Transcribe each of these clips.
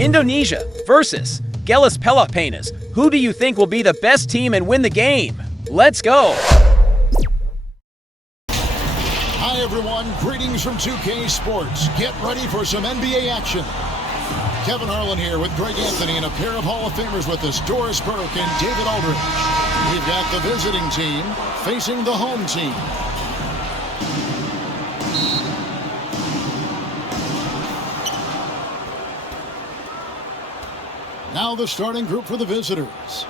Indonesia versus GILAS Pilipinas. Who do you think will be the best team and win the game? Let's go! Hi everyone, greetings from 2K Sports. Get ready for some NBA action. Kevin Harlan here with Greg Anthony and a pair of Hall of Famers with us, Doris Burke and David Aldridge. We've got the visiting team facing the home team. Now the starting group for the visitors.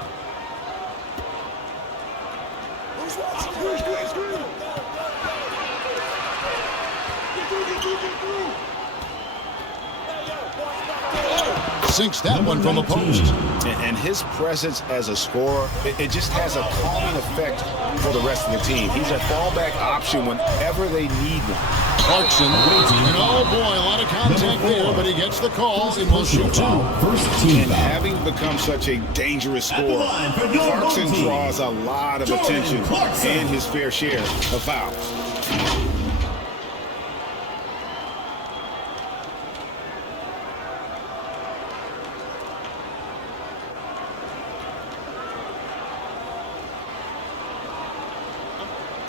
Sinks that one from the post. And his presence as a scorer, it just has a calming effect for the rest of the team. He's a fallback option whenever they need one. Clarkson, and oh boy, a lot of contact there, but he gets the call and will shoot two. And having become such a dangerous scorer, Clarkson draws a lot of attention and his fair share of fouls.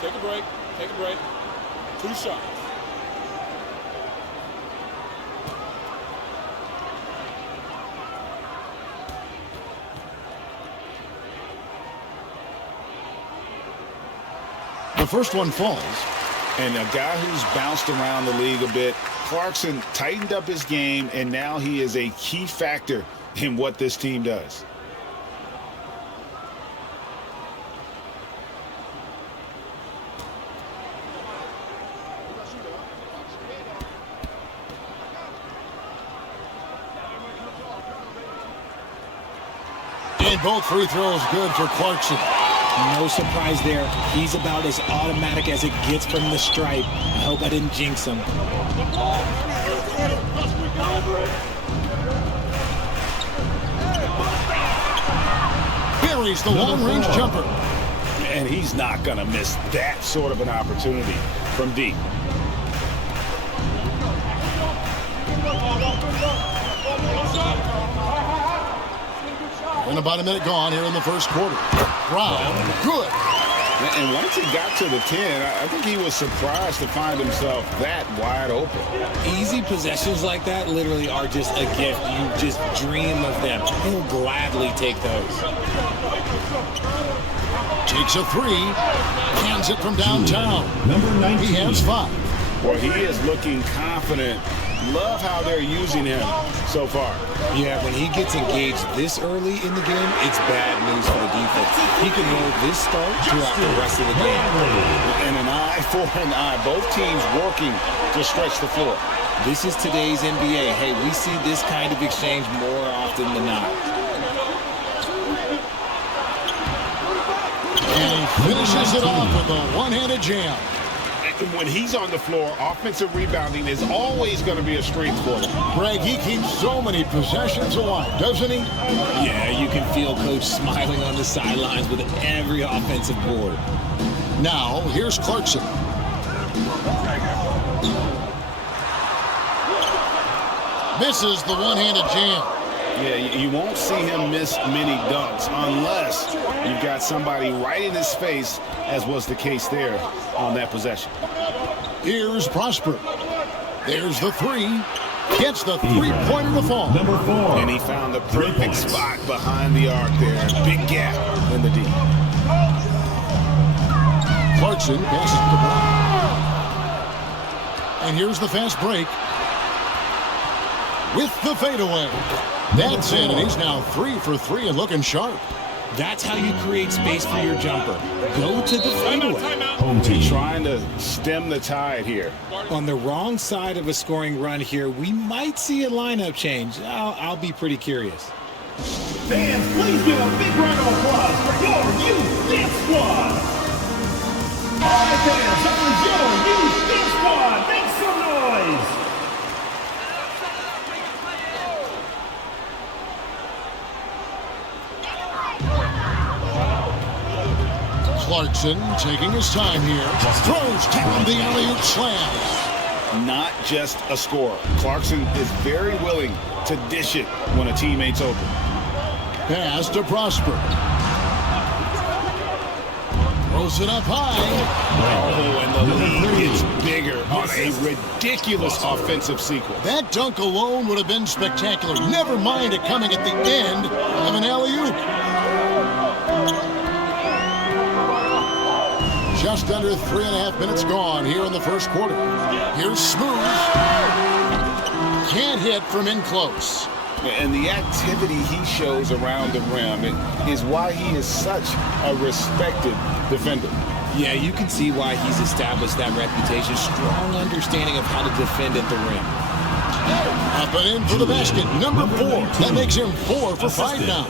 Take a break. Take a break. 2 shots. The first one falls. And a guy who's bounced around the league a bit, Clarkson tightened up his game, and now he is a key factor in what this team does. And both free throws good for Clarkson. No surprise there. He's about as automatic as it gets from the stripe. I hope I didn't jinx him. Buries the long-range jumper. And he's not going to miss that sort of an opportunity from deep. And about a minute gone here in the first quarter. Brown, good. And once he got to the 10, I think he was surprised to find himself that wide open. Easy possessions like that literally are just a gift. You just dream of them. He'll gladly take those. Takes a three. Hands it from downtown. Number 19. He has 5. Well, he is looking confident. Love how they're using him so far. Yeah, when he gets engaged this early in the game, it's bad news for the defense. He can roll this start throughout the rest of the game. And an eye for an eye. Both teams working to stretch the floor. This is today's NBA. Hey, we see this kind of exchange more often than not. And he finishes it off with a one-handed jam. When he's on the floor, offensive rebounding is always going to be a strength for him. Greg, he keeps so many possessions alive, doesn't he? Yeah, you can feel Coach smiling on the sidelines with every offensive board. Now, here's Clarkson. Misses the one-handed jam. Yeah, you won't see him miss many dunks unless you've got somebody right in his face, as was the case there on that possession. Here's Prosper. There's the three. Gets the three-pointer to fall. Number 4. And he found the perfect spot behind the arc there. Big gap in the D. Clarkson passes to Brown. And here's the fast break. With the fadeaway. That's it, and he's now 3 for 3 and looking sharp. That's how you create space for your jumper. Go to the fadeaway. Home team. Trying to stem the tide here. On the wrong side of a scoring run here, we might see a lineup change. I'll be pretty curious. Fans, please give a big round of applause for your youth dance squad. All right, fans, that was your youth dance squad. Make some noise. Clarkson taking his time here. Throws down the alley-oop slam. not just a scorer. Clarkson is very willing to dish it when a teammate's open. Pass to Prosper. Throws it up high. Oh, and the lead gets bigger on a ridiculous offensive sequence. That dunk alone would have been spectacular. Never mind it coming at the end of an alley-oop. Just under 3.5 minutes gone here in the first quarter. Here's Smooth. Can't hit from in close. And the activity he shows around the rim is why he is such a respected defender. Yeah, you can see why he's established that reputation. Strong understanding of how to defend at the rim. Up and in for the basket. Number 4. That makes him 4 for 5 now.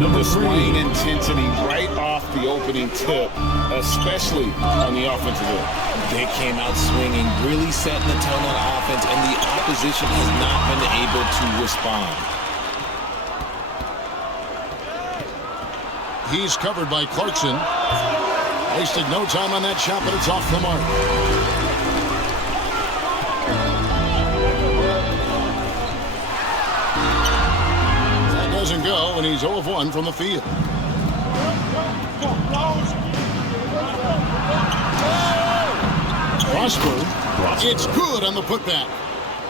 Displaying intensity right off the opening tip, especially on the offensive end. They came out swinging, really setting the tone on offense, and the opposition has not been able to respond. He's covered by Clarkson. Wasted no time on that shot, but it's off the mark. That doesn't go, and he's 0 of 1 from the field. Prosper. It's good on the putback.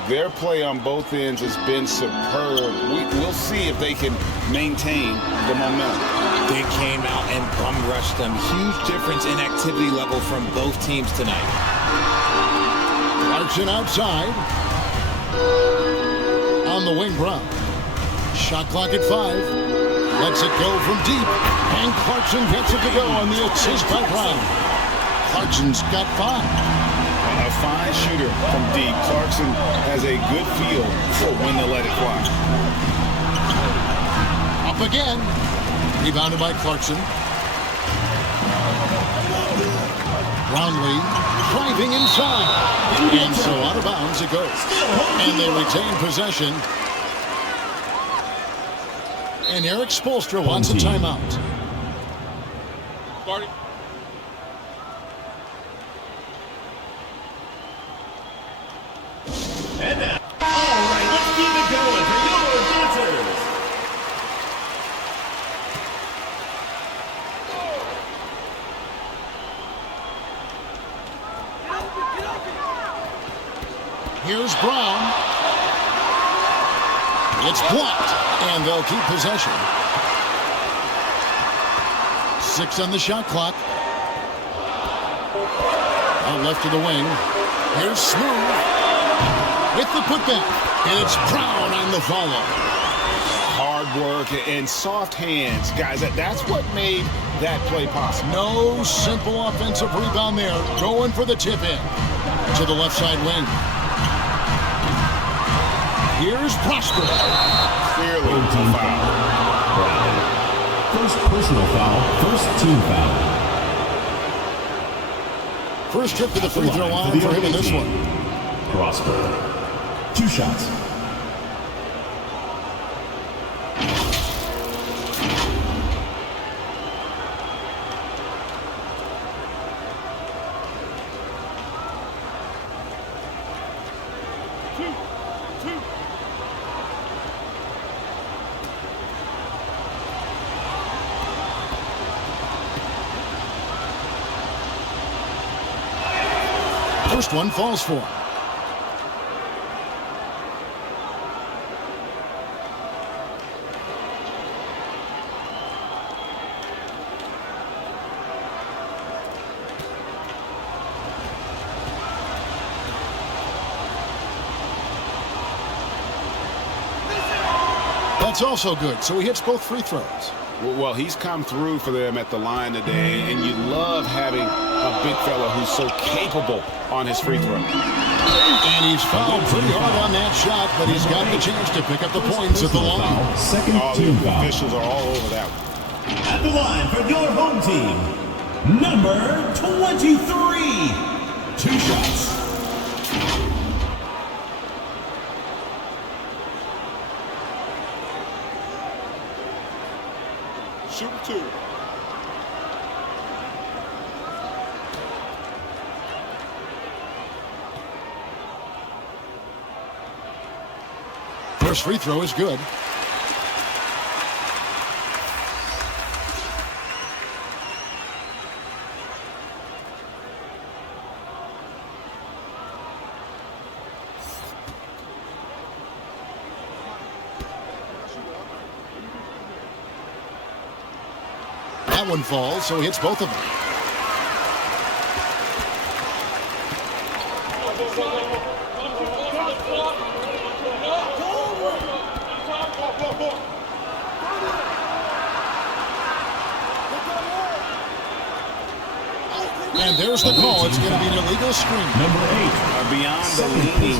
Their play on both ends has been superb. We'll see if they can maintain the momentum. They came out and bum rushed them. Huge difference in activity level from both teams tonight. Clarkson outside. On the wing, Brown. Shot clock at 5. Lets it go from deep. And Clarkson gets it to go on the assist by Brown. Clarkson's got 5. A fine shooter from deep. Clarkson has a good feel for when to let it fly. Up again. Rebounded by Clarkson. Brownlee driving inside. And so out of bounds it goes. And they retain possession. And Eric Spoelstra wants a timeout. Barty. And now, all right, let's keep it going for your dancers. Here's Brown. It's blocked, and they'll keep possession. 6 on the shot clock. Out left of the wing. Here's Smooth with the putback, and it's Brown on the follow. Hard work and soft hands, guys. That's what made that play possible. No simple offensive rebound there. Going for the tip in to the left side wing. Here's Prosper. Clearly a foul. First personal foul, first team foul. First trip to the free throw line for him in this one. Prosper. 2 shots. First one falls for him. That's also good, so he hits both free throws. Well, he's come through for them at the line today, and you love having a big fella who's so capable on his free throw. And he's fouled pretty hard on that shot, but he's got the chance to pick up the points at the line. Second The team foul. officials are all over that one. At the line for your home team, number 23. 2 shots. Shoot 2. First free throw is good. That one falls, so he hits both of them. And there's the call. It's going to be an illegal screen. Number 8. Beyond the leaning,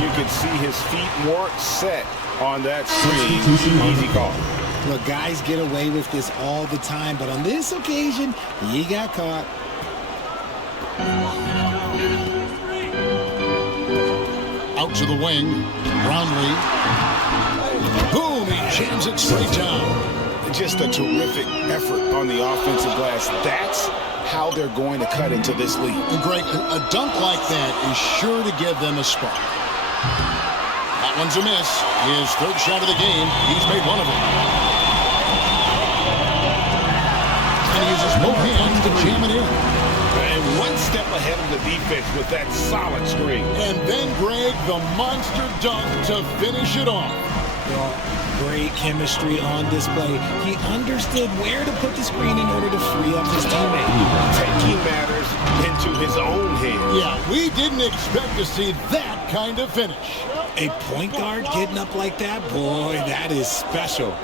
you could see his feet weren't set on that screen. Easy call. Look, guys get away with this all the time, but on this occasion, he got caught. Out to the wing. Brownlee. Boom! He jams it straight down. Just a terrific effort on the offensive glass. That's how they're going to cut into this league. And Greg, a dunk like that is sure to give them a spark. That one's a miss. His third shot of the game. He's made one of them. And he uses both hands to jam it in. And one step ahead of the defense with that solid screen. And then, Greg, the monster dunk to finish it off. Well, great chemistry on display. He understood where to put the screen in order to free up his teammate. Taking matters into his own hands. Yeah, we didn't expect to see that kind of finish. A point guard getting up like that, boy, that is special.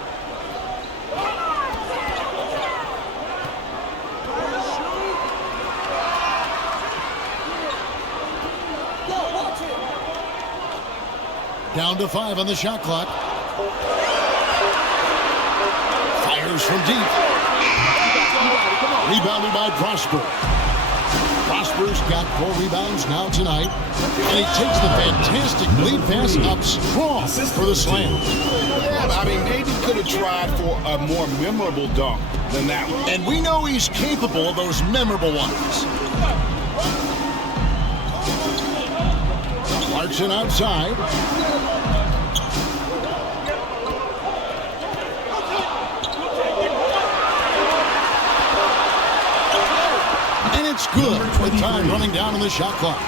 Down to 5 on the shot clock. Fires from deep. Rebounded by Prosper. Prosper's got 4 rebounds now tonight. And he takes the fantastic lead pass up strong for the slam. Yeah, I mean, maybe could have tried for a more memorable dunk than that one. And we know he's capable of those memorable ones. Clarkson outside. And it's good with time running down on the shot clock.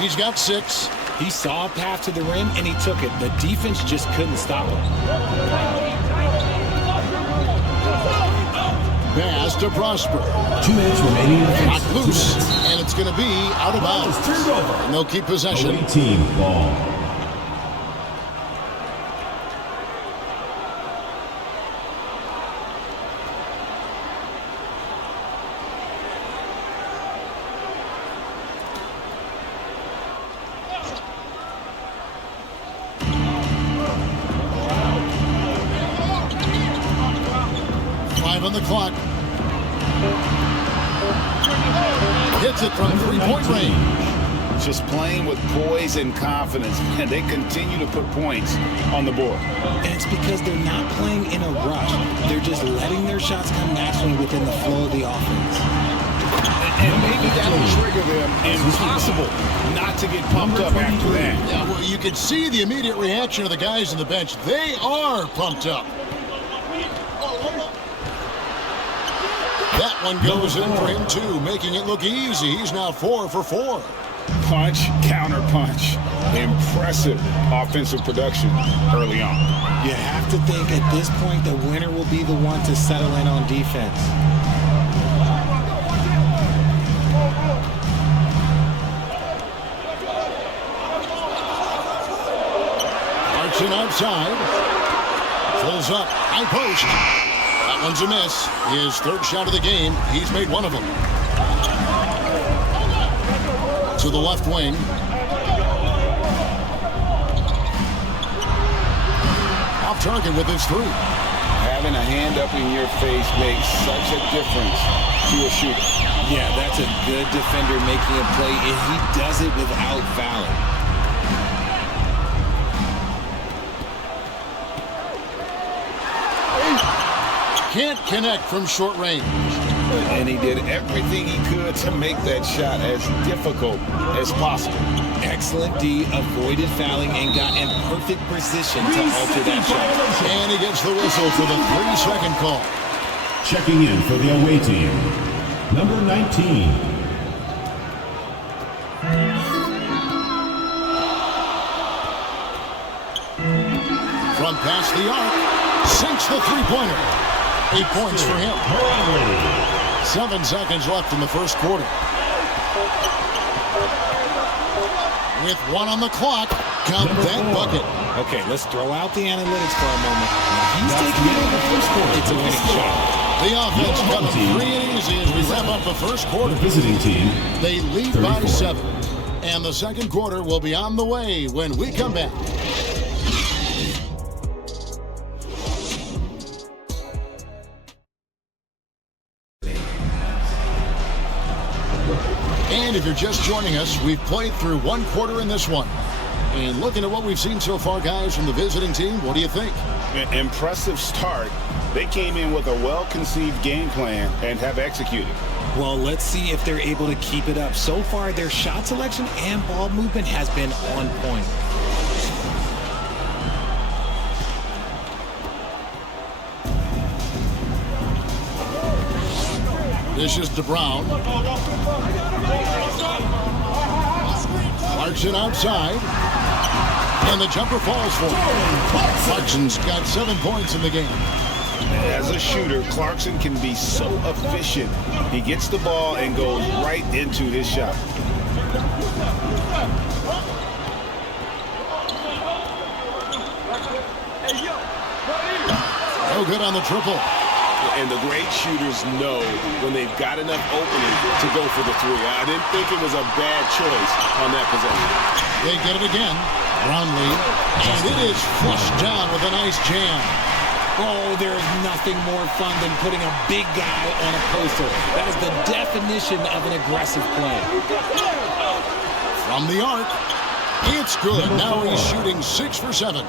He's got 6. He saw a path to the rim, and he took it. The defense just couldn't stop him. Pass to Prosper. 2 minutes remaining. Knocked loose, and it's going to be out of bounds. And they'll keep possession. Away team ball. On the clock. Hits it from 3-point range. Just playing with poise and confidence, and they continue to put points on the board. And it's because they're not playing in a rush. They're just letting their shots come naturally within the flow of the offense. And maybe that'll trigger them. Impossible not to get pumped up after that. Yeah, well, you can see the immediate reaction of the guys on the bench. They are pumped up. That one goes in for him, too, making it look easy. He's now 4 for 4. Punch, counter punch. Impressive offensive production early on. You have to think at this point the winner will be the one to settle in on defense. Clarkson outside. Pulls up. High post. That one's a miss. His third shot of the game. He's made one of them. To the left wing. Off target with his 3. Having a hand up in your face makes such a difference to a shooter. Yeah, that's a good defender making a play, and he does it without fouling. Can't connect from short range. And he did everything he could to make that shot as difficult as possible. Excellent D, avoided fouling and got in perfect position to alter that shot. And he gets the whistle for the 3-second call. Checking in for the away team, number 19. From past the arc, sinks the three-pointer. 8 points for him. 7 seconds left in the first quarter. With 1 on the clock, count that bucket. Okay, let's throw out the analytics for a moment. He's taking it in the first quarter. It's a winning shot. The offense coming free and easy as we wrap up the first quarter. The visiting team, They lead 34. by 7. And the second quarter will be on the way when we come back. And if you're just joining us, we've played through 1 quarter in this one. And looking at what we've seen so far, guys, from the visiting team, what do you think? An impressive start. They came in with a well-conceived game plan and have executed. Well, let's see if they're able to keep it up. So far, their shot selection and ball movement has been on point. Dishes to Brown. Clarkson outside. And the jumper falls for him. Clarkson's got 7 points in the game. As a shooter, Clarkson can be so efficient. He gets the ball and goes right into his shot. No good on the triple. And the great shooters know when they've got enough opening to go for the 3. I didn't think it was a bad choice on that possession. They get it again. Brown lead. And it is flushed down with a nice jam. Oh, there is nothing more fun than putting a big guy on a poster. That is the definition of an aggressive play. From the arc. It's good. Now he's shooting 6 for 7.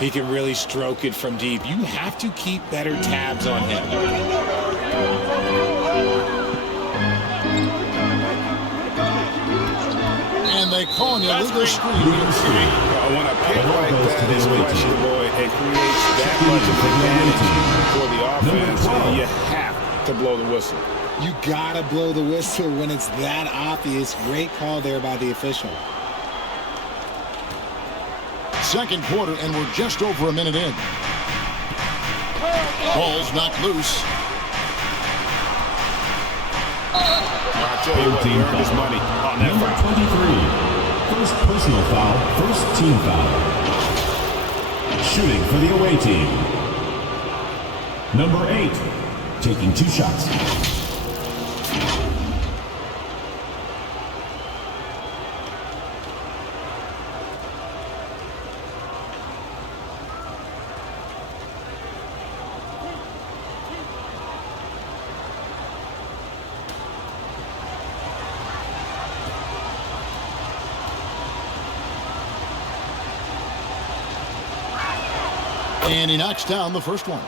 He can really stroke it from deep. You have to keep better tabs on him. And they call an illegal screen. When a pick like that is questionable and creates that much of an advantage for the offense, you have to blow the whistle. You gotta blow the whistle when it's that obvious. Great call there by the official. Second quarter, and we're just over a minute in. Ball's knocked loose. I'll tell you what, he earned his money on that number foul. 23. First personal foul, first team foul. Shooting for the away team, number 8, taking 2 shots. And he knocks down the first one.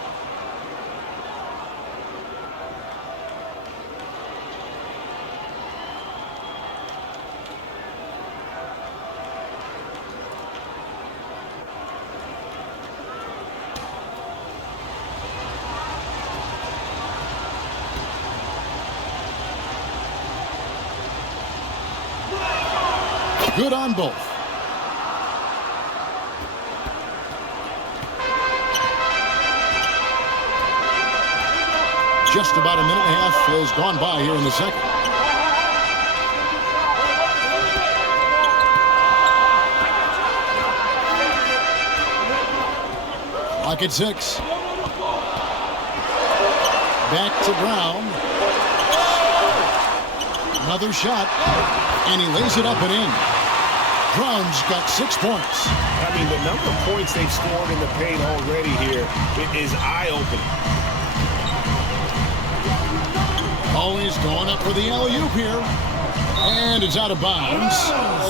Good on both. Just about a minute and a half has gone by here in the second. Clock at 6. Back to Brown. Another shot. And he lays it up and in. Brown's got 6 points. I mean, the number of points they've scored in the paint already here, it is eye-opening. Always going up for the alley-oop here. And it's out of bounds.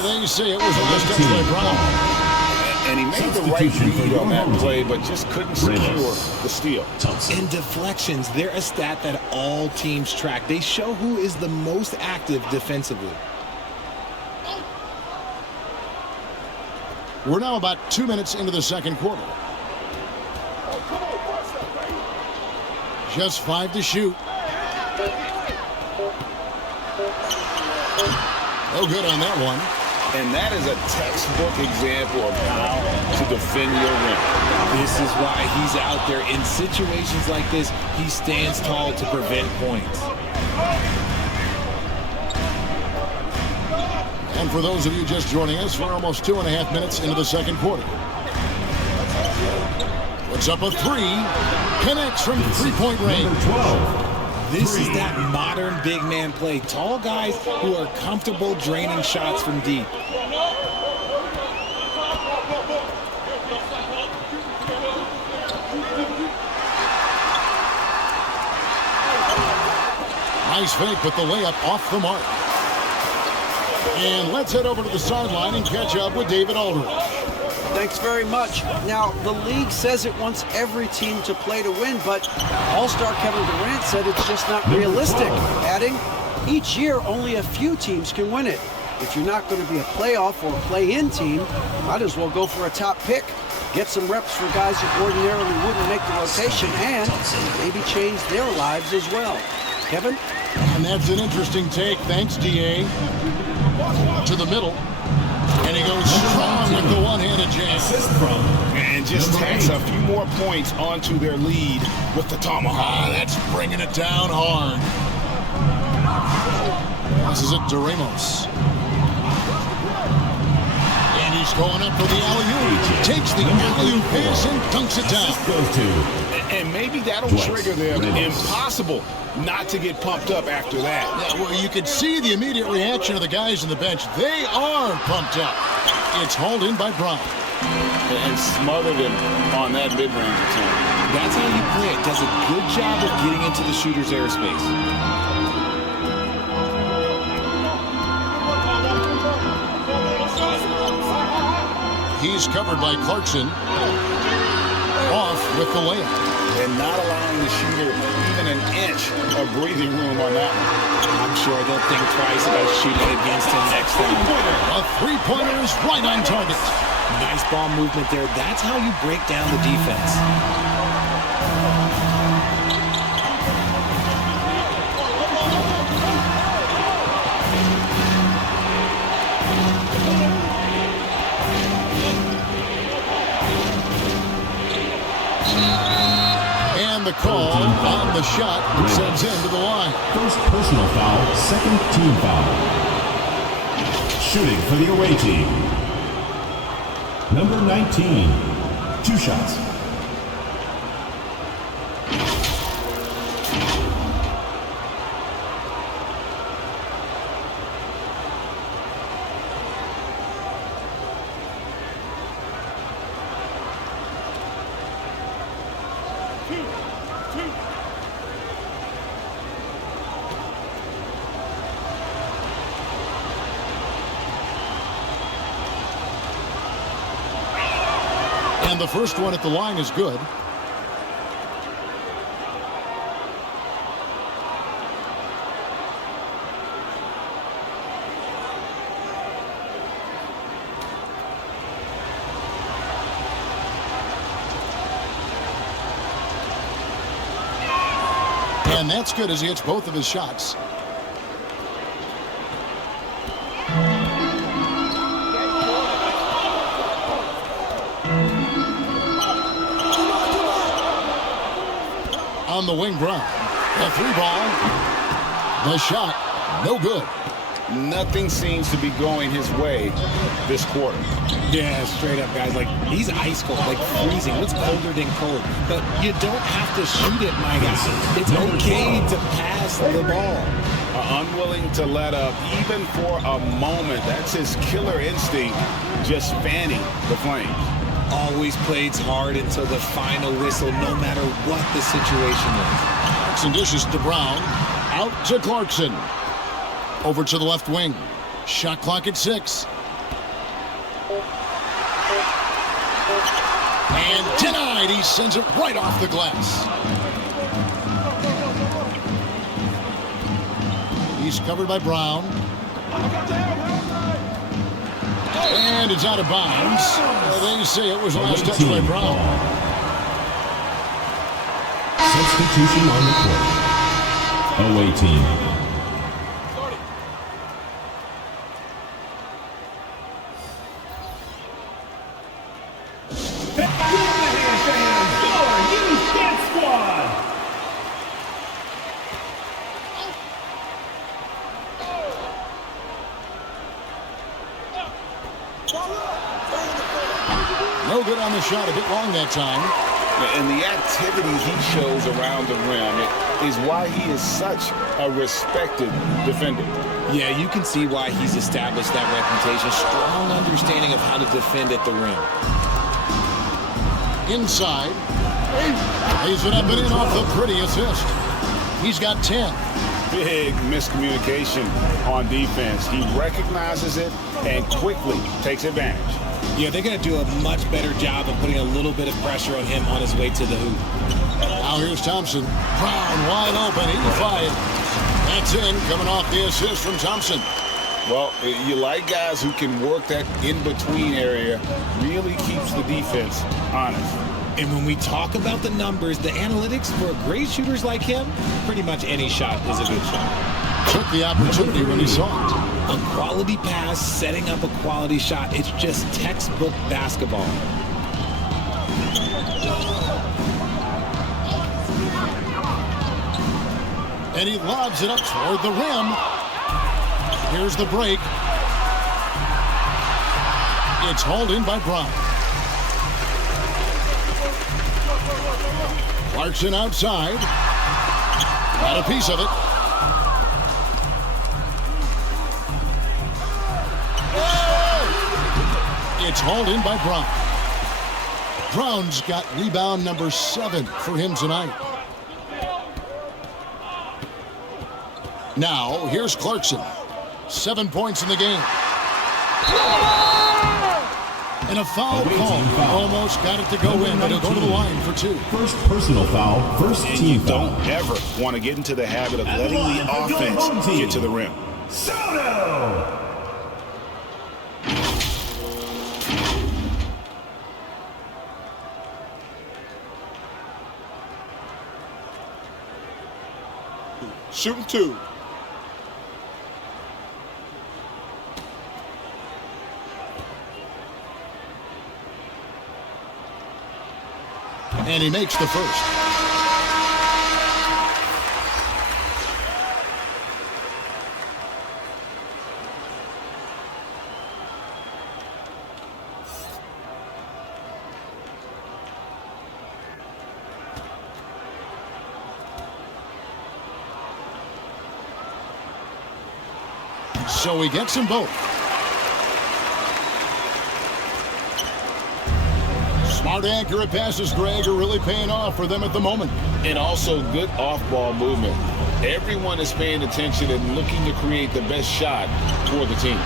They say it was a mistake by Brown. And he made the right read on that play, but just couldn't secure the steal. In deflections, they're a stat that all teams track. They show who is the most active defensively. We're now about 2 minutes into the second quarter. Just 5 to shoot. No good on that one. And that is a textbook example of how to defend your rim. This is why he's out there. In situations like this, he stands tall to prevent points. And for those of you just joining us, we're almost 2.5 minutes into the second quarter. Puts up a three. Connects from three-point range. Number 12. This is that modern big man play. Tall guys who are comfortable draining shots from deep. Nice fake, but the layup off the mark. And let's head over to the sideline and catch up with David Aldridge. Thanks very much. Now, the league says it wants every team to play to win, but All-Star Kevin Durant said it's just not realistic, adding, each year only a few teams can win it. If you're not going to be a playoff or a play-in team, might as well go for a top pick. Get some reps for guys who ordinarily wouldn't make the rotation and maybe change their lives as well. Kevin? And that's an interesting take. Thanks, DA. To the middle. And he goes strong with the one-handed jam. And just tacks a few more points onto their lead with the tomahawk. That's bringing it down hard. Passes it to Ramos. And he's going up for the alley-oop. Takes the alley-oop pass and dunks it down. And maybe that'll trigger them. Impossible not to get pumped up after that. Yeah, well, you could see the immediate reaction of the guys on the bench. They are pumped up. It's hauled in by Brown. And smothered him on that mid-range attempt. That's how you play it. Does a good job of getting into the shooter's airspace. He's covered by Clarkson. Off with the layup. And not allowing the shooter even an inch of breathing room on that one. I'm sure they'll think twice about shooting against him next time. A three-pointer is right on target. Nice ball movement there. That's how you break down the defense. The call on the shot sends him to the line. First personal foul, second team foul. Shooting for the away team. Number 19. 2 shots. And the first one at the line is good. And that's good as he hits both of his shots. On the wing, Brown. A three ball. The shot, no good. Nothing seems to be going his way this quarter. Yeah, straight up, guys. Like, he's ice cold, like freezing. What's colder than cold? But you don't have to shoot it, my guy. It's okay to pass the ball. Unwilling to let up, even for a moment. That's his killer instinct, just fanning the flames. Always plays hard until the final whistle, no matter what the situation is. Some dishes to Brown. Out to Clarkson. Over to the left wing. Shot clock at 6. And denied. He sends it right off the glass. He's covered by Brown. And it's out of bounds. They say it was last touched by Brown. Substitution on the court. Away team. No good on the shot, a bit long that time. And the activity he shows around the rim is why he is such a respected defender. Yeah, you can see why he's established that reputation. Strong understanding of how to defend at the rim. Inside. Lays it up and in off the pretty assist. He's got 10. Big miscommunication on defense. He recognizes it and quickly takes advantage. Yeah, they're going to do a much better job of putting a little bit of pressure on him on his way to the hoop. Now here's Thompson. Brown wide open. 85. That's in, coming off the assist from Thompson. Well, you like guys who can work that in-between area. Really keeps the defense honest. And when we talk about the numbers, the analytics for great shooters like him, pretty much any shot is a good shot. Took the opportunity when he saw it. A quality pass, setting up a quality shot. It's just textbook basketball. And he lobs it up toward the rim. Here's the break. It's hauled in by Brown. Clarkson outside. Got a piece of it. It's hauled in by Brown. Brown's got rebound number 7 for him tonight. Now, here's Clarkson. 7 points in the game. And a foul call. Almost got it to go in, but he'll go to the line for 2. First personal foul, first team foul. Don't ever want to get into the habit of letting the offense get to the rim. Soto! Shooting 2. And he makes the first. So he gets them both. Smart, accurate passes, Greg, are really paying off for them at the moment. And also good off-ball movement. Everyone is paying attention and looking to create the best shot for the team.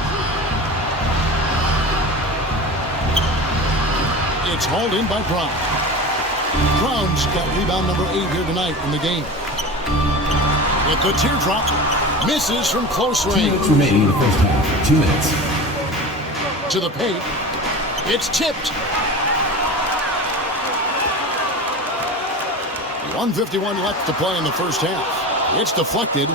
It's hauled in by Brown. Brown's got rebound number 8 here tonight in the game. With the teardrop, misses from close 2 range. minutes remaining in the first half. 2 minutes. To the paint. It's tipped. 1:51 left to play in the first half. It's deflected.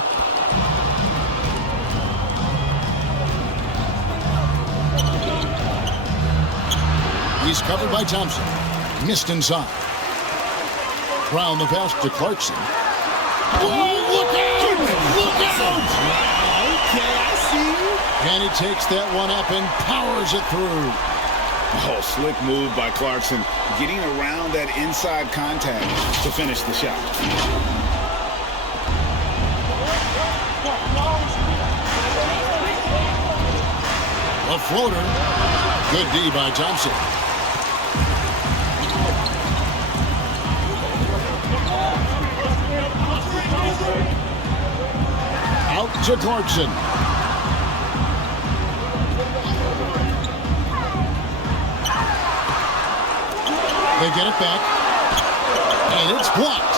He's covered by Thompson. Missed inside. Brown the pass to Clarkson. Oh, look out! Look out! Okay, I see you. And he takes that one up and powers it through. Oh, slick move by Clarkson, getting around that inside contact to finish the shot. A floater. Good D by Thompson. Out to Clarkson. They get it back. And it's blocked.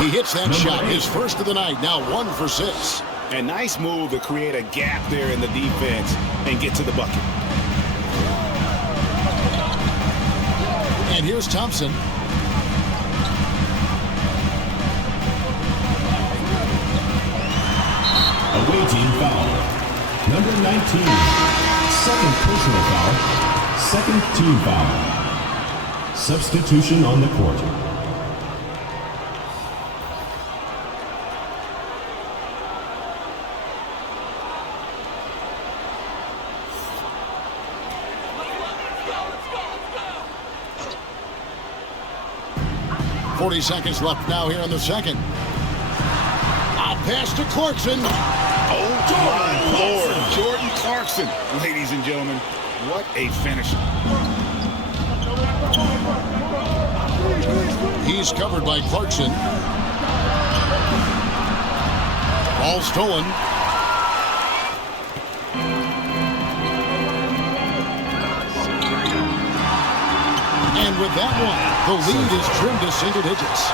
He hits that shot, his first of the night, now 1 for 6. A nice move to create a gap there in the defense and get to the bucket. And here's Thompson. Away team foul. Number 19. Second personal foul. Second team foul. Substitution on the court. – 40 seconds left now here in the second. I'll pass to Clarkson. Oh, my Lord. Jordan Clarkson, ladies and gentlemen. What a finish. He's covered by Clarkson. Ball stolen. And with that one, the lead is trimmed to single digits.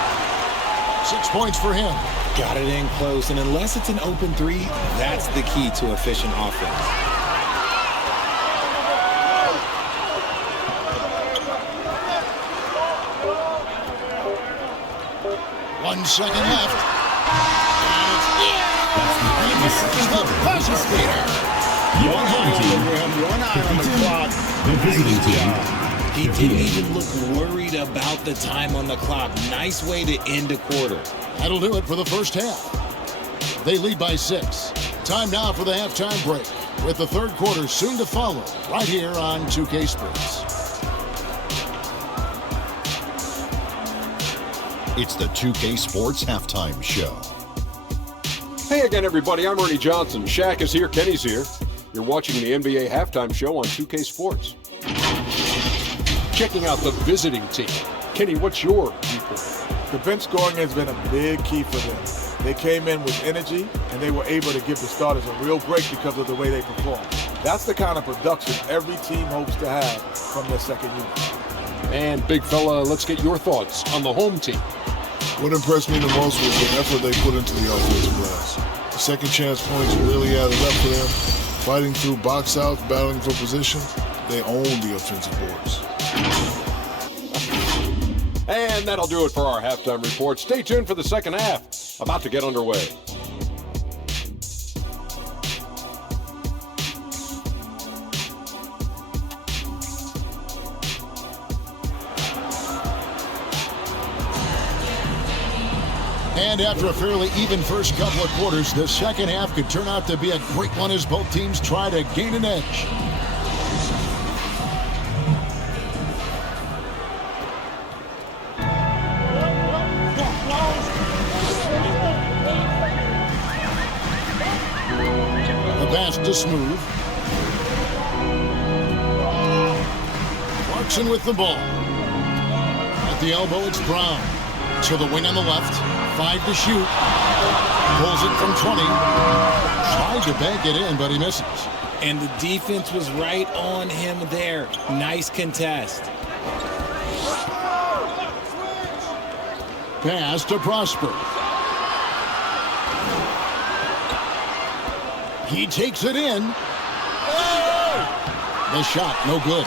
6 points for him. Got it in close, and unless it's an open three, that's the key to efficient offense. One second left. And it's in. And here's the buzzer beater. One eye on the rim, one eye on the clock. The visiting team. He didn't even look worried about the time on the clock. Nice way to end a quarter. That'll do it for the first half. They lead by 6. Time now for the halftime break, with the third quarter soon to follow, right here on 2K Sports. It's the 2K Sports Halftime Show. Hey again, everybody. I'm Ernie Johnson. Shaq is here. Kenny's here. You're watching the NBA Halftime Show on 2K Sports. Checking out the visiting team. Kenny, what's your viewpoint? The bench scoring has been a big key for them. They came in with energy, and they were able to give the starters a real break because of the way they performed. That's the kind of production every team hopes to have from their second unit. And big fella, let's get your thoughts on the home team. What impressed me the most was the effort they put into the offensive glass. The second chance points really added up for them. Fighting through box outs, battling for position, they owned the offensive boards. And that'll do it for our halftime report. Stay tuned for the second half. About to get underway. And after a fairly even first couple of quarters, the second half could turn out to be a great one as both teams try to gain an edge. The pass to Smooth. Clarkson with the ball. At the elbow, it's Brown. To the wing on the left. 5 to shoot. Pulls it from 20. Tried to bank it in, but he misses. And the defense was right on him there. Nice contest. Pass to Prosper. He takes it in. The shot, no good.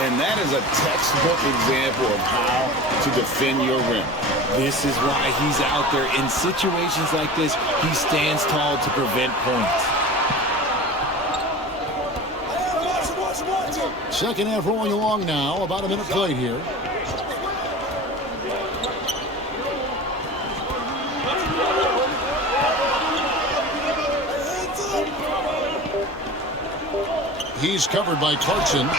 And that is a textbook example of how to defend your rim. This is why he's out there. In situations like this, he stands tall to prevent points. Second half rolling along now. About a minute played here. He's covered by Clarkson.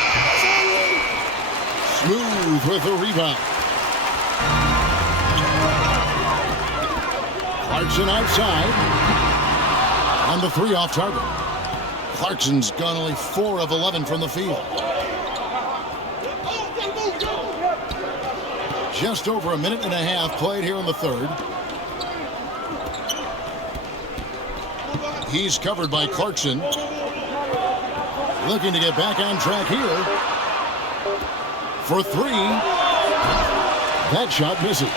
Smooth with the rebound. Clarkson outside. On the 3 off target. Clarkson's gone only 4 of 11 from the field. Just over a minute and a half played here in the third. He's covered by Clarkson. Looking to get back on track here. For 3. That shot misses.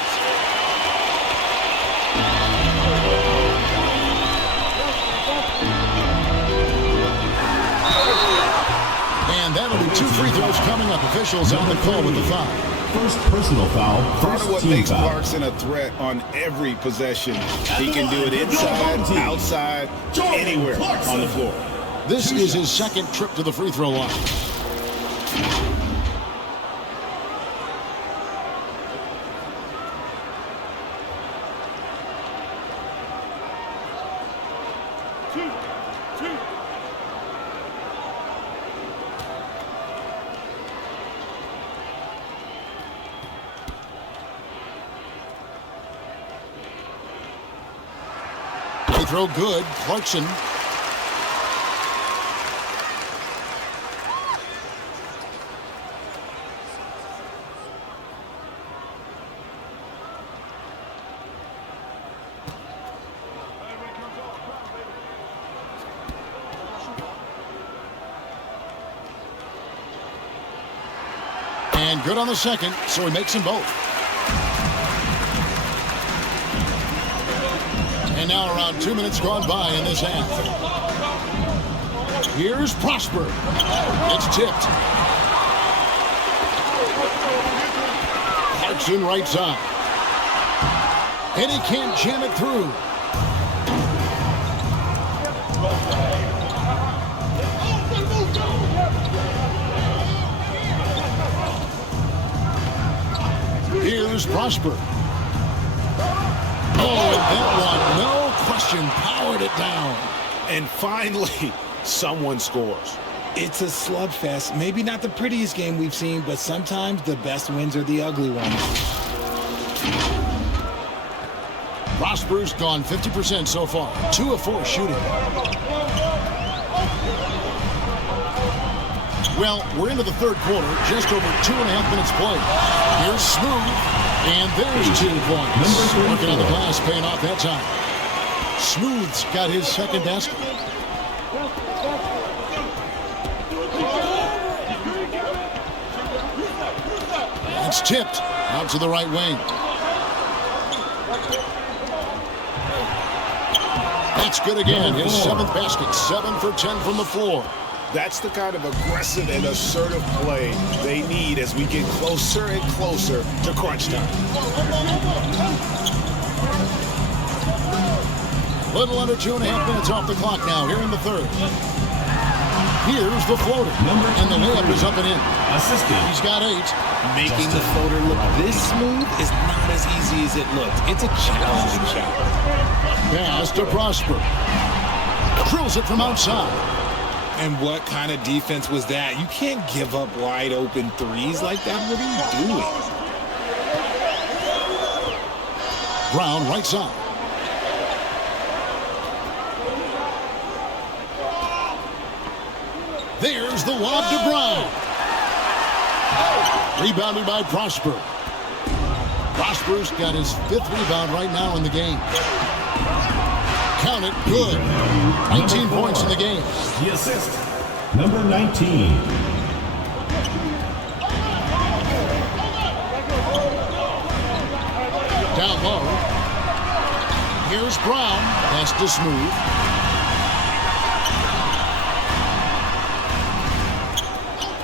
penalty. 2 free throws coming up. Officials on the call with the foul. First personal foul, Part of first what team makes foul. Clarkson a threat on every possession. He can do it inside, outside, anywhere on the floor. This is his second trip to the free throw line. Throw good. Clarkson. And good on the second, so he makes them both. And now around 2 minutes gone by in this half. Here's Prosper. It's tipped. Clarkson right side. And he can't jam it through. Here's Prosper. Oh, and that one, no question, powered it down. And finally, someone scores. It's a slugfest. Maybe not the prettiest game we've seen, but sometimes the best wins are the ugly ones. Prosper's gone 50% so far. 2 of 4 shooting. Well, we're into the third quarter, just over 2.5 minutes played. Here's Smooth, and there's 2 points. Working on the glass, paying off that time. Smooth's got his second basket. It's tipped out to the right wing. That's good again. His 7th basket, 7 for 10 from the floor. That's the kind of aggressive and assertive play they need as we get closer and closer to crunch time. Little under 2.5 minutes off the clock now here in the third. Here's the floater. And the layup is up and in. Assistant. He's got 8. Making the floater look this smooth is not as easy as it looks. It's a challenging shot. Pass to Prosper. Drills it from outside. And what kind of defense was that? You can't give up wide open threes like that. What are you doing? Brown right side. There's the lob to Brown. Rebounded by Prosper. Prosper's got his 5th rebound right now in the game. Count it, good. 19 points in the game. The assist, number 19. Down low. Here's Brown. Pass to Smooth.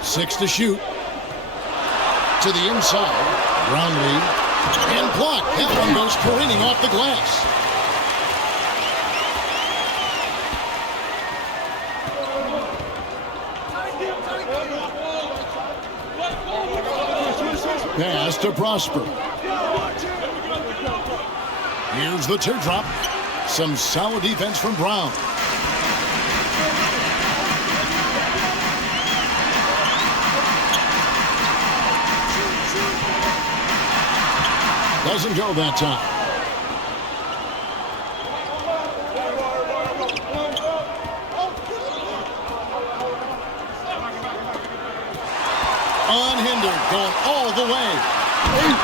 Six to shoot. To the inside. Brown lead. And blocked. That one goes careening off the glass. Pass to Prosper. Here's the teardrop. Some solid defense from Brown. Doesn't go that time. Unhindered, going all the way.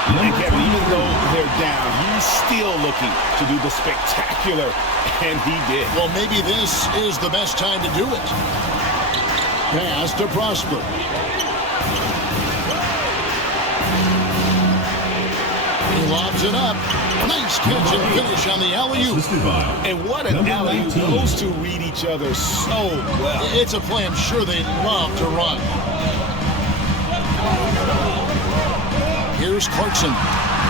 And Kevin, even though they're down, he's still looking to do the spectacular, and he did. Well, maybe this is the best time to do it. Pass to Prosper. He lobs it up. Nice catch and finish on the alley-oop. And what an alley-oop. Those two read each other so well. It's a play I'm sure they'd love to run. Here's Clarkson.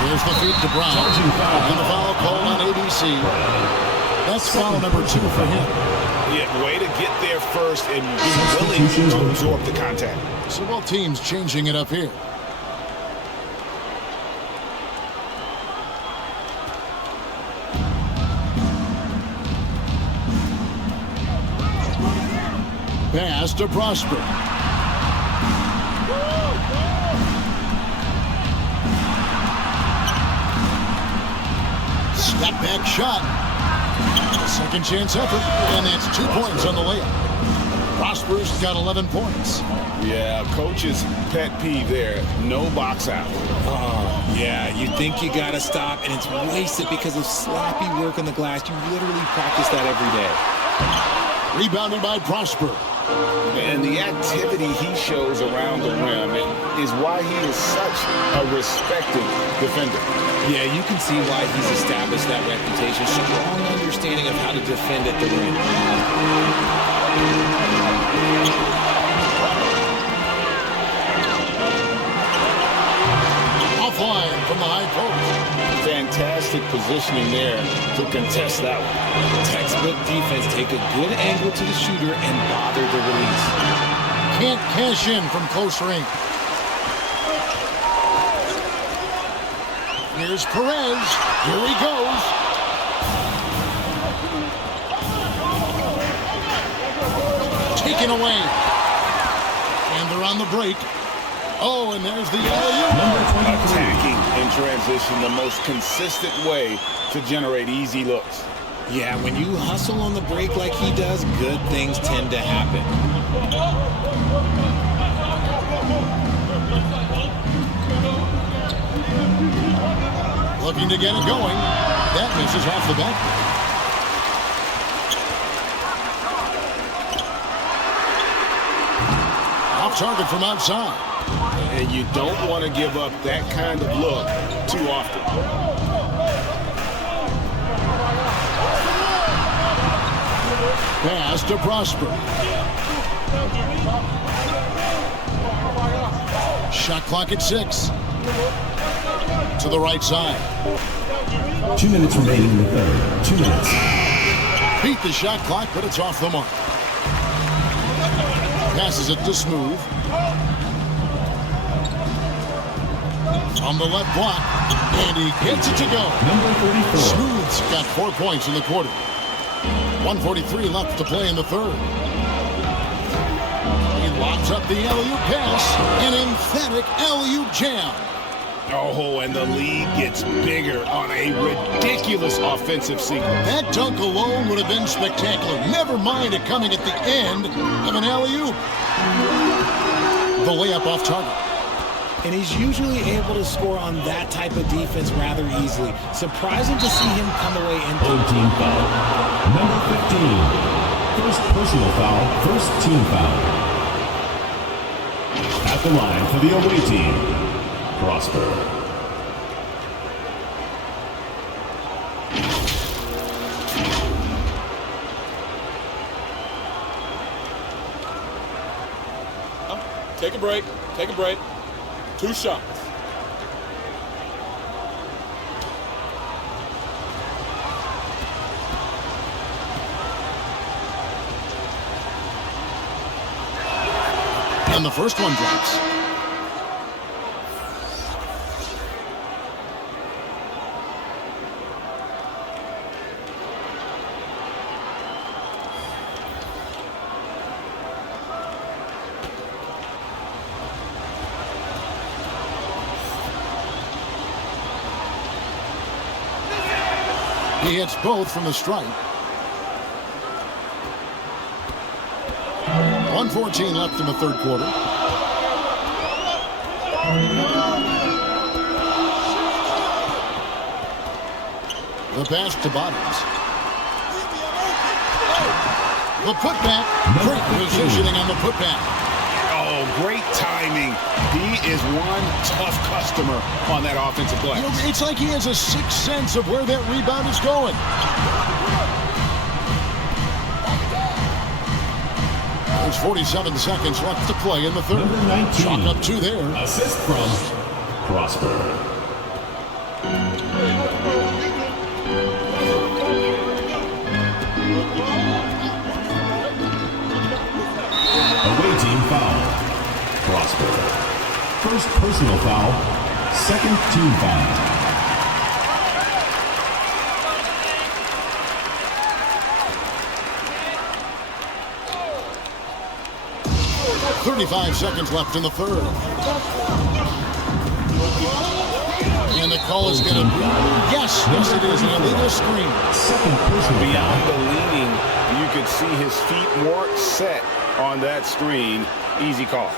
Here's the feed to Brown. And the foul called on ABC. That's foul number 2 for him. Yeah, way to get there first and be willing to absorb the contact. So both teams changing it up here. Pass to Prosper. Step back shot. Second chance effort, and that's 2 points on the layup. Prosper's got 11 points. Yeah, coach's pet peeve there. No box out. Yeah, you think you got to stop, and it's wasted because of sloppy work on the glass. You literally practice that every day. Rebounded by Prosper. And the activity he shows around the rim is why he is such a respected defender. Yeah, you can see why he's established that reputation. Strong understanding of how to defend at the rim. Offline from the high post. Fantastic positioning there to contest that one. Textbook defense. Take a good angle to the shooter and bother the release. Can't cash in from close range. Here's Perez. Here he goes. Taken away. And they're on the break. Oh, and there's the alley-oop. Attacking in transition, the most consistent way to generate easy looks. Yeah, when you hustle on the break like he does, good things tend to happen. Looking to get it going. That misses off the back. Off target from outside. And you don't want to give up that kind of look too often. Pass to Prosper. Shot clock at 6. To the right side. 2 minutes remaining in the third. 2 minutes. Beat the shot clock, but it's off the mark. Passes it to Smooth. On the left block, and he gets it to go. Number 34. Smooth's got 4 points in the quarter. 1:43 left to play in the third. He locks up the alley-oop pass, an emphatic alley-oop jam. Oh, and the lead gets bigger on a ridiculous offensive sequence. That dunk alone would have been spectacular. Never mind it coming at the end of an alley-oop. The layup off target. And he's usually able to score on that type of defense rather easily. Surprising to see him come away empty. 18 foul. Number 15. First personal foul, first team foul. At the line for the away team, Prosper. Take a break. Take a break. 2 shots. And the first one drops. He hits both from the stripe. 1:14 left in the third quarter. The pass to Bottoms. The putback. Great positioning on the putback. Oh, great timing. He is one tough customer on that offensive glass. You know, it's like he has a sixth sense of where that rebound is going. There's 47 seconds left to play in the third. Number 19. Chalk up 2 there. Assist from Prosper. Away team foul. Prosper. First personal foul. Second team foul. 35 seconds left in the third. And the call is going to be, yes, it is an illegal screen. Beyond the leaning, you could see his feet more set on that screen. Easy call.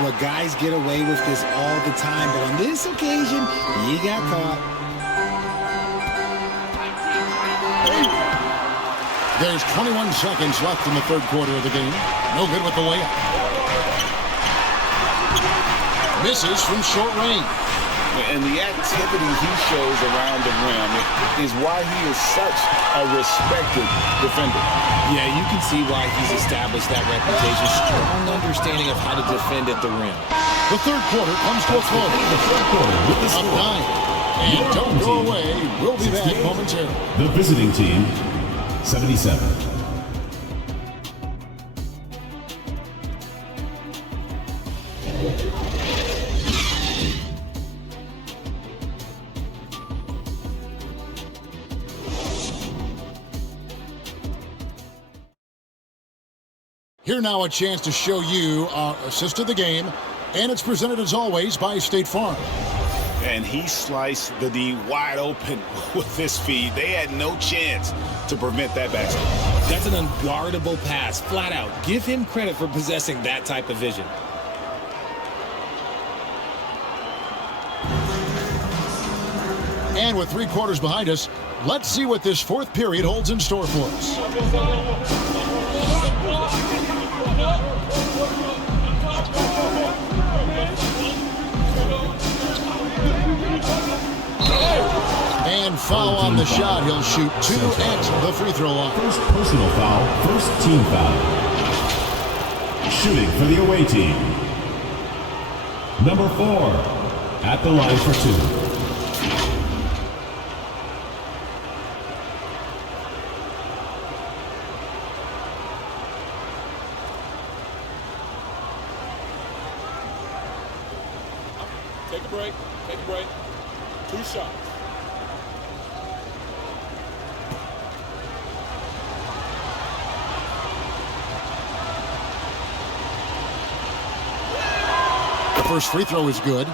Well, guys get away with this all the time, but on this occasion, he got caught. There's 21 seconds left in the third quarter of the game. No good with the layup. Misses from short range. And the activity he shows around the rim is why he is such a respected defender. Yeah, you can see why he's established that reputation. Strong understanding of how to defend at the rim. The third quarter comes to a close. Up 9. And don't go away. We'll be back momentarily. The visiting team, 77. Here now a chance to show you our assist of the game, and it's presented as always by State Farm. And he sliced the D wide open with his feed. They had no chance to prevent that basket. That's an unguardable pass, flat out. Give him credit for possessing that type of vision. And with 3 quarters behind us, let's see what this fourth period holds in store for us. And foul on the shot. He'll shoot 2 at the free throw line. First personal foul, first team foul. Shooting for the away team. Number 4, at the line for 2. Take a break. Take a break. 2 shots. The first free throw is good.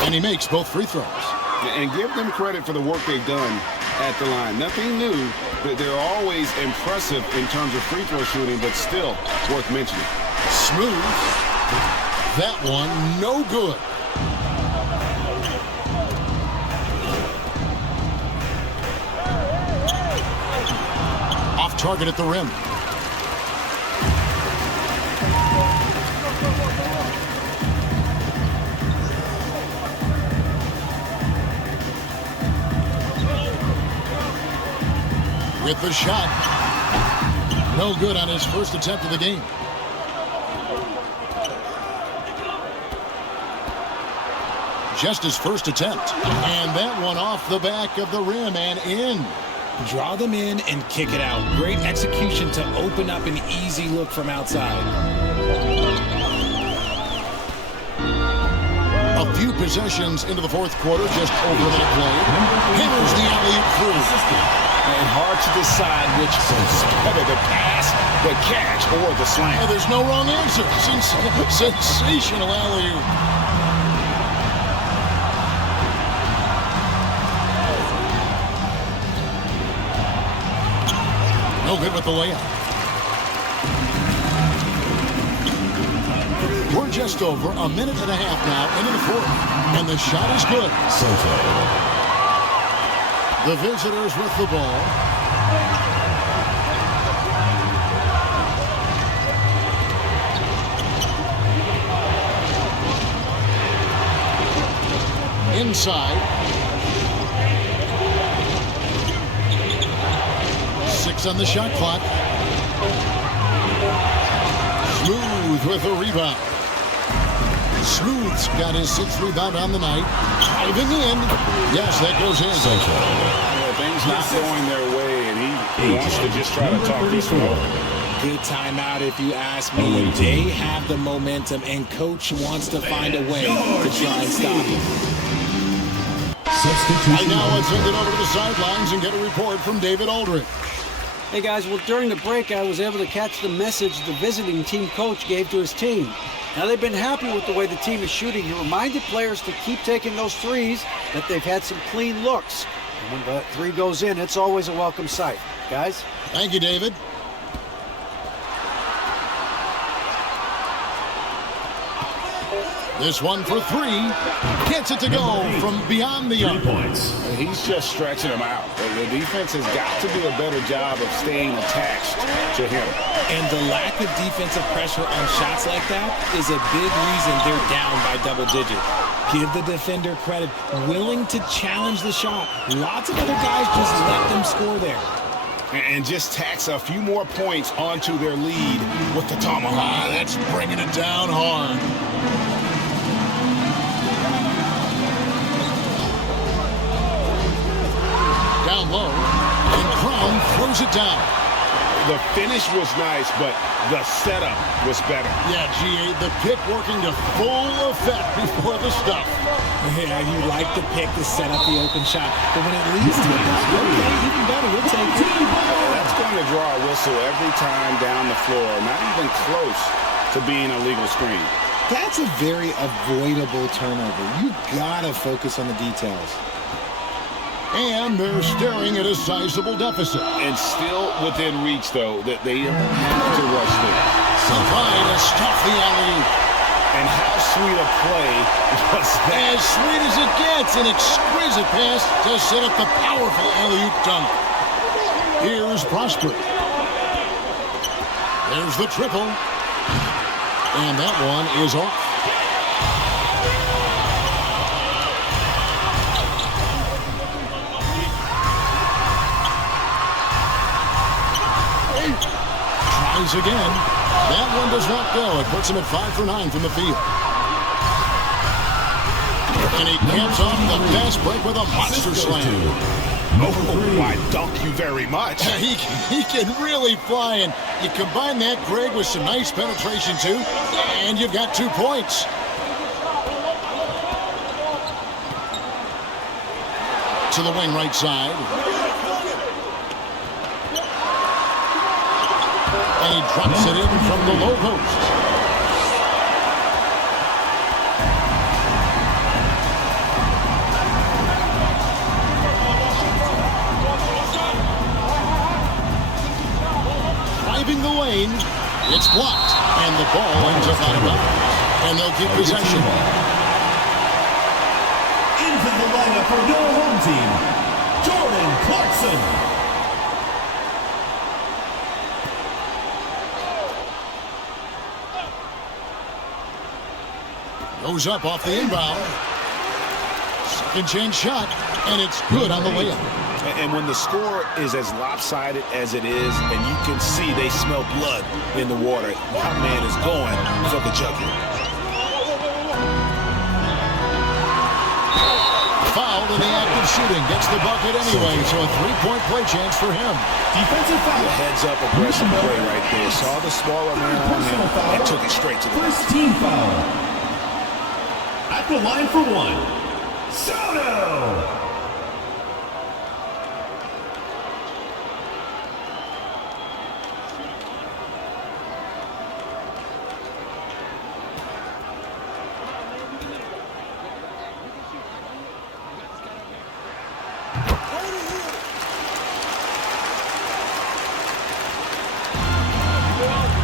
And he makes both free throws. And give them credit for the work they've done at the line. Nothing new, but they're always impressive in terms of free throw shooting, but still worth mentioning. Smooth. That one, no good. Off target at the rim. With the shot. No good on his first attempt of the game. Just his first attempt. And that one off the back of the rim and in. Draw them in and kick it out. Great execution to open up an easy look from outside. A few possessions into the fourth quarter, just over a minute played. Hammers the alley-oop through. And hard to decide which is better, the pass, the catch, or the slam. Oh, there's no wrong answer. Sensational alley-oop. No good with the layup. We're just over a minute and a half now into the fourth. And the shot is good. Soto. The visitors with the ball. side. 6 on the shot clock. Smooth with a rebound. Smooth's got his 6th rebound on the night. Driving in. Yes, that goes in. Things not going their way, and he wants to just try to talk this one over. Good timeout if you ask me. They have the momentum, and coach wants to find a way to try and stop him. Right now, let's send it over to the sidelines and get a report from David Aldridge. Hey guys, well during the break I was able to catch the message the visiting team coach gave to his team. Now they've been happy with the way the team is shooting. He reminded players to keep taking those threes, that they've had some clean looks. And when the 3 goes in, it's always a welcome sight. Guys? Thank you, David. This one for 3. Gets it to go from beyond the arc. He's just stretching him out. The defense has got to do a better job of staying attached to him. And the lack of defensive pressure on shots like that is a big reason they're down by double digit. Give the defender credit, willing to challenge the shot. Lots of other guys just let them score there. And just tax a few more points onto their lead with the tomahawk. That's bringing it down hard. Down low, and Crown throws it down. The finish was nice, but the setup was better. Yeah, GA, the pick working to full effect before the stuff. Yeah, you like the pick to set up the open shot, but when it leads to it, okay, even better, we'll take it. That's going to draw a whistle every time down the floor, not even close to being a legal screen. That's a very avoidable turnover. You gotta focus on the details. And they're staring at a sizable deficit. And still within reach, though, that they have to rush there. So trying to stuff the alley-oop. And how sweet a play was that? As sweet as it gets, an exquisite pass to set up the powerful alley-oop dunk. Here's Prosper. There's the triple. And that one is off. Tries again. That one does not go. It puts him at 5 for 9 from the field. And he caps off the fast break with a monster slam. Oh, I dunk you very much. He can really fly, and you combine that, Greg, with some nice penetration, too, and you've got 2 points. To the wing right side. And he drops it in from the low post. Driving the lane, it's blocked, and the ball ends up out of bounds. And they'll keep possession. Into the lineup for your home team, Jordan Clarkson. Goes up off the inbound. Second chance shot, and it's good on the layup. And when the score is as lopsided as it is, and you can see they smell blood in the water, that man is going for the jugular. Fouled in the act of shooting. Gets the bucket anyway, so a 3-point play chance for him. Defensive foul. The heads-up aggressive play right there. Saw the smaller man on him and took it straight to the First team foul. At the line for 1, Soto.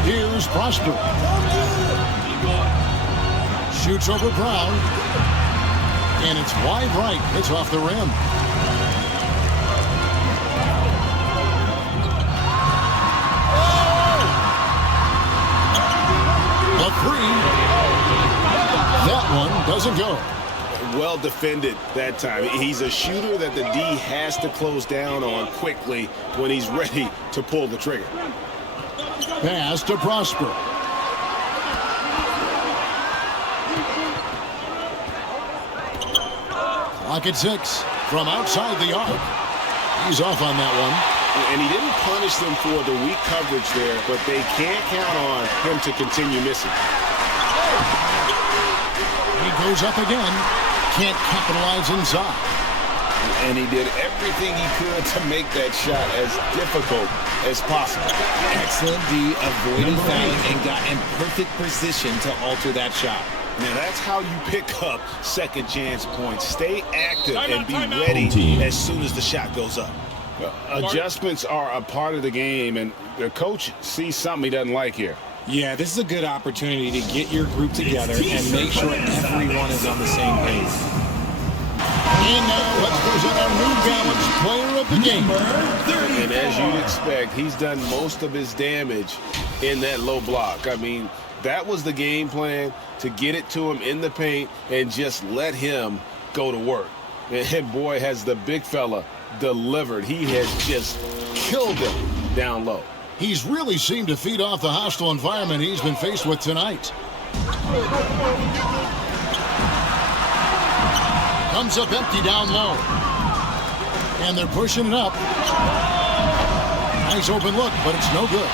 Here's Prosper. Shoots over Brown. And it's wide right. It's off the rim. The 3. That one doesn't go. well defended that time. He's a shooter that the D has to close down on quickly when he's ready to pull the trigger. Pass to Prosper. Clock at 6 from outside the arc. He's off on that one. And he didn't punish them for the weak coverage there, but they can't count on him to continue missing. He goes up again. Can't capitalize inside. And he did everything he could to make that shot as difficult as possible. Excellent D, avoiding fouling and got in perfect position to alter that shot. Now that's how you pick up second chance points. Stay active and be ready as soon as the shot goes up. Adjustments are a part of the game, and the coach sees something he doesn't like here. Yeah, this is a good opportunity to get your group together and make sure everyone is on the same page. And now let's present our new Gallups player of the game. And as you'd expect, he's done most of his damage in that low block. I mean, that was the game plan, to get it to him in the paint and just let him go to work. And boy, has the big fella delivered. He has just killed him down low. He's really seemed to feed off the hostile environment he's been faced with tonight. Comes up empty down low. And they're pushing it up. Nice open look, but it's no good.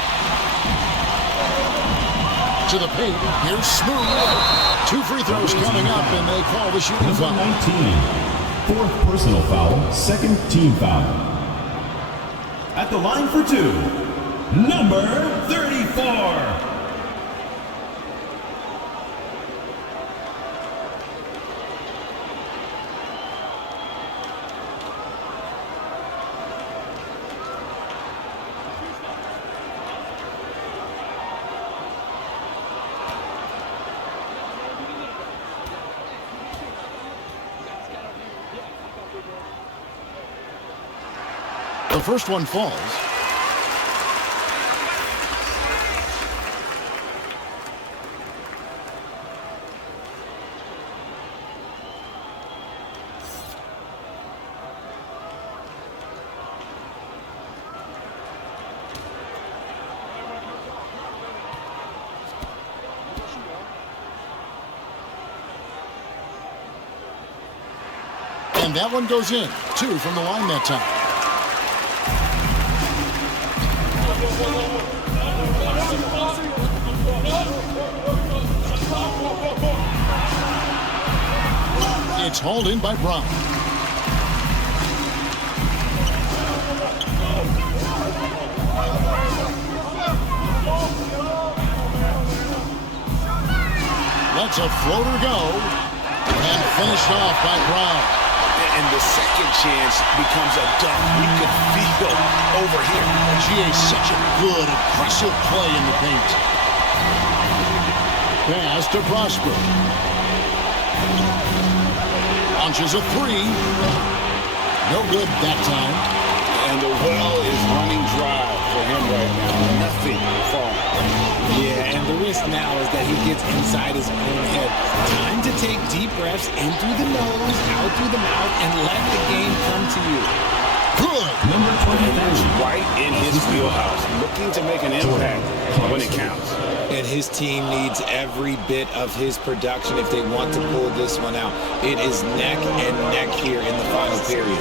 To the paint. Here's Smooth. 2 free throws coming up, and they call the shooting foul. 19. Fourth personal foul, second team foul. At the line for 2, number 34. The first one falls. And that one goes in. 2 from the line that time. It's hauled in by Brown. Lets a floater go. And finished off by Brown. And the second chance becomes a dunk. We could feel over here. GA such a good, aggressive play in the paint. Pass to Prosper. Launches a 3. No good that time. And the well is running dry for him right now. Nothing falling. Yeah, and the risk now is that he gets inside his own head. Time to take deep breaths in through the nose, out through the mouth, and let the game come to you. Good. Number 23. That's right in his wheelhouse. Looking to make an impact when it counts. And his team needs every bit of his production if they want to pull this one out. It is neck and neck here in the final period.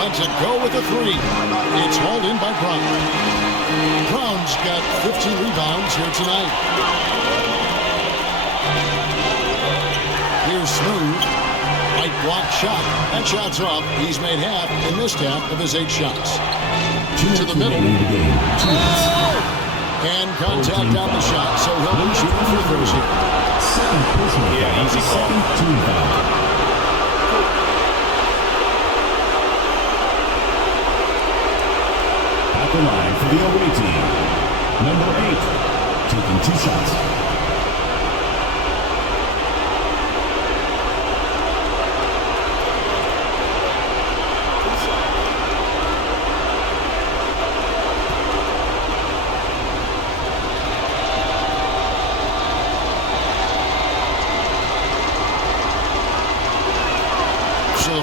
Lets it go with a 3. It's hauled in by Brown. Brown's got 15 rebounds here tonight. Here's Smooth. Right block shot. That shot's off. He's made half and missed half of his 8 shots. To the middle. And contact on the shot, so he'll be shooting free throws here. Yeah, easy call. At the line for the away team, number 8, taking 2 shots.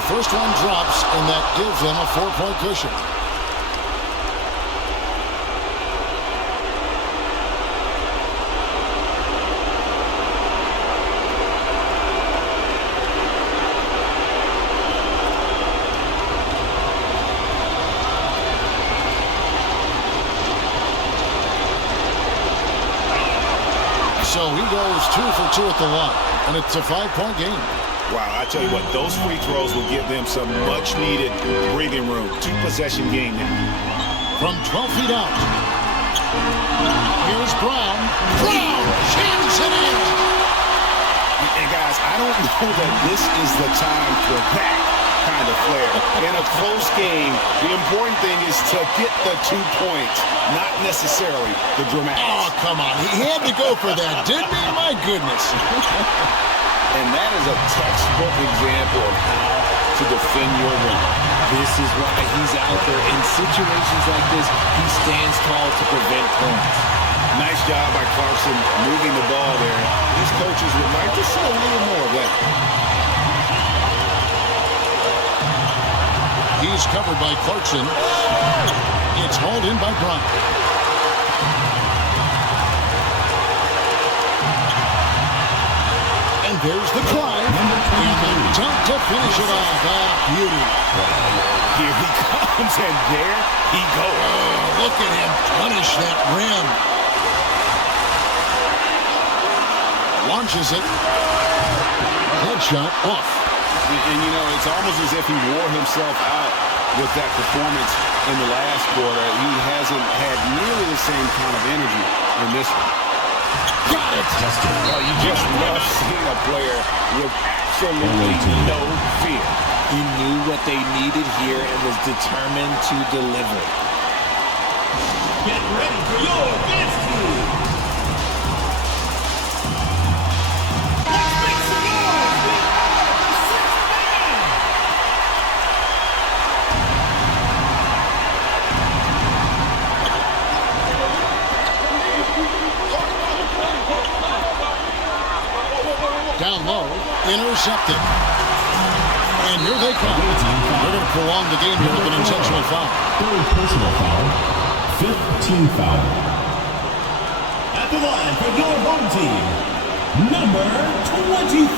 first one drops, and that gives them a 4-point cushion. So he goes 2 for 2 at the line, and it's a 5-point game. Wow, I tell you what, those free throws will give them some much-needed breathing room. 2-possession game now. From 12 feet out. Here's Brown. Brown jams it in. And guys, I don't know that this is the time for that kind of flair. In a close game, the important thing is to get the 2 points, not necessarily the dramatics. Oh, come on. He had to go for that, didn't he? My goodness. And that is a textbook example of how to defend your rim. This is why he's out there. In situations like this, he stands tall to prevent points. Nice job by Clarkson moving the ball there. These coaches would like to see a little more of that. He's covered by Clarkson. It's hauled in by Brown. And there's the drive. And the dunk to finish it off. Beauty. Here he comes, and there he goes. Oh, look at him punish that rim. Launches it. Headshot off. And you know, it's almost as if he wore himself out with that performance in the last quarter. He hasn't had nearly the same kind of energy in this one. Got it! Oh, you just love seeing a player with absolutely no fear. He knew what they needed here and was determined to deliver. Get ready for your advance team. Let's make some noise. We are the 6th man. Down low, intercepted. And here they come. They're going to prolong the game here with an intentional foul. 3rd personal foul. 5th team foul. At the line for your home team, number 23.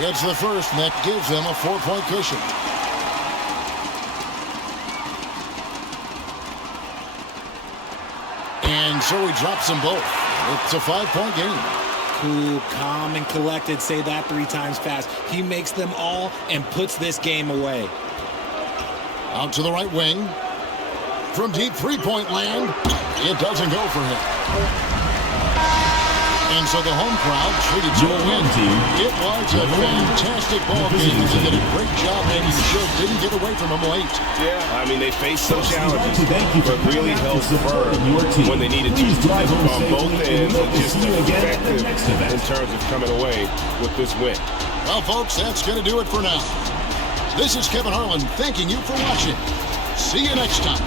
Gets the first, and that gives them a 4-point cushion. And so he drops them both. It's a 5-point game. Cool, calm, and collected. Say that 3 times fast. He makes them all and puts this game away. Out to the right wing. From deep 3-point land, it doesn't go for him. And so the home crowd treated to a win. It was a fantastic ball game. They did a great job making sure it didn't get away from them late. Yeah, I mean, they faced some challenges, but really held firm when they needed to. On both ends, just effective in terms of coming away with this win. Well, folks, that's going to do it for now. This is Kevin Harlan thanking you for watching. See you next time.